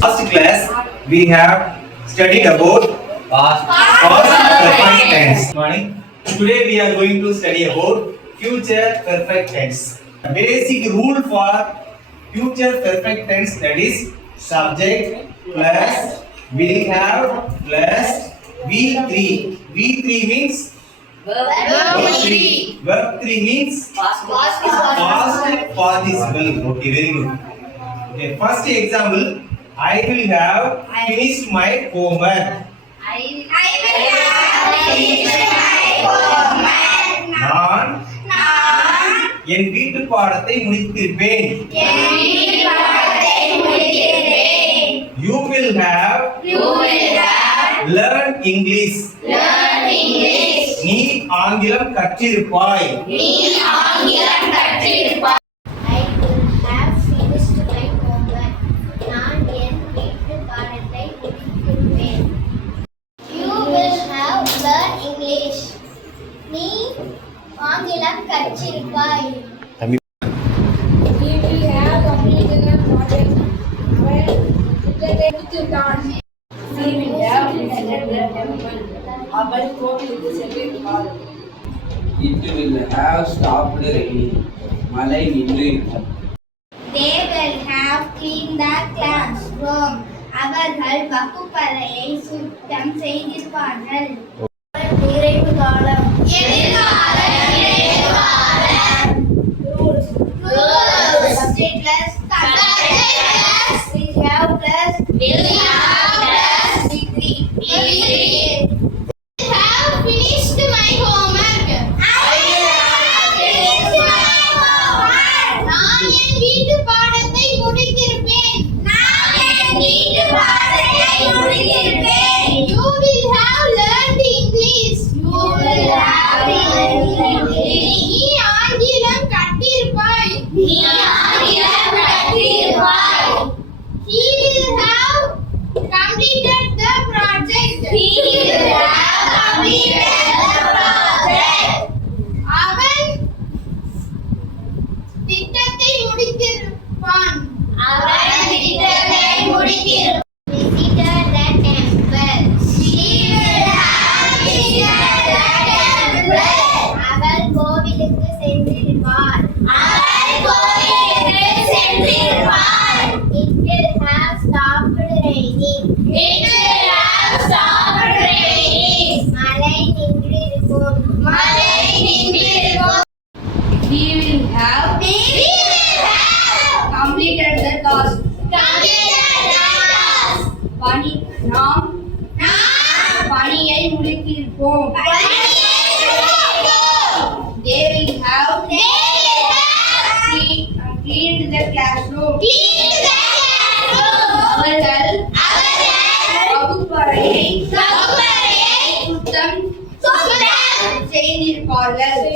Last class we have studied about past perfect tense. Morning. Today we are going to study about future perfect tense. The basic rule for future perfect tense, that is subject plus will have plus V3. V3 means verb 3. Verb 3 means past participle. Okay, very good. Okay, first example, I will have finished my homework. I will have finished my homework. நான் என் வீட்டு பாடத்தை முடித்திருப்பேன். You will have learn English. நீ ஆங்கிலம் கற்றிருப்பாய். I will have finished my homework. நான் என் வீட்டு பாடத்தை முடித்திருப்பேன். You will have learned English. நீ ஆங்கிலம் கற்றிருப்பாய். We will have completed a project. We will have visited the temple. அவள் கோவிலுக்கு சென்றிருப்பாள். It will have stopped raining. மழை நின்று இருக்கும். They will have cleaned the classroom. அவர்கள் வகுப்பறையை சுத்தம் செய்திருப்பார்கள். நிறைவு காலம். Subject plus will have plus degree. Have finished my homework. I have finished my homework. நான் என் வீட்டு பாடத்தை முடித்திருப்பேன். You will have learned English. நீ ஆங்கிலம் கற்றிருப்பாய். He will have completed the project. அவன் திட்டத்தை முடித்திருப்பான். Visited the temple. She will have visited the temple. அவள் கோவிலுக்கு சென்றிருப்பாள். It will have stopped raining. மழை நின்றிருக்கும். We will have completed the task. நாம் பணியை முடித்திருப்போம். They will have cleaned the classroom. அவர்கள் வகுப்பறையை சுத்தம் செய்திருப்பார்கள்.